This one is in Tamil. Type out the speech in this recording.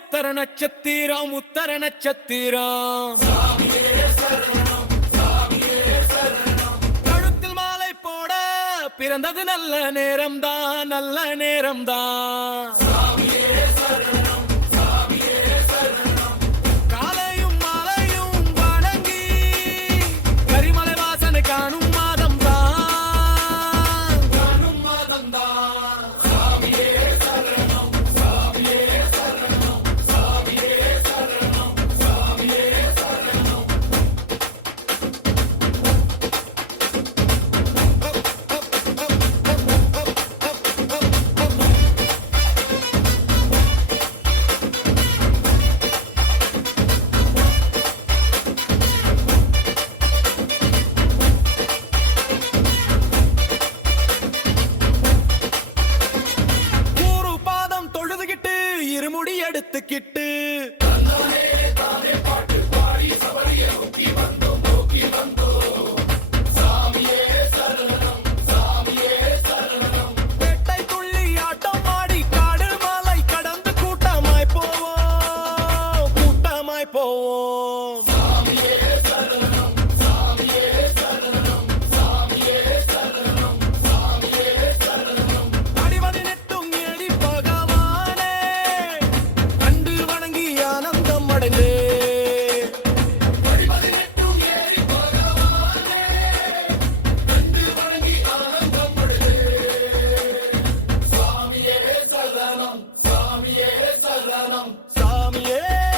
உத்தர நட்சத்திரம் உத்தர நட்சத்திரம் கழுத்தில் மாலை போட பிறந்தது நல்ல நேரம்தான் நல்ல நேரம்தான் காலையும் மாலையும் வணங்கி கரிமலை வாசனை காணும் மாதம் தான் காணும் மாதம் தான் இருமுடி எடுத்துக்கிட்டு பெட்டை துள்ளி ஆட்டம் ஆடி காடு மலை கடந்து கூட்டமாய் போவோம் கூட்டமாய் போவோம் அடிவதி நெட்டும் எடி பகவானே கண்டு வணங்கி ஆனந்தம் அடைந்தே சாமியே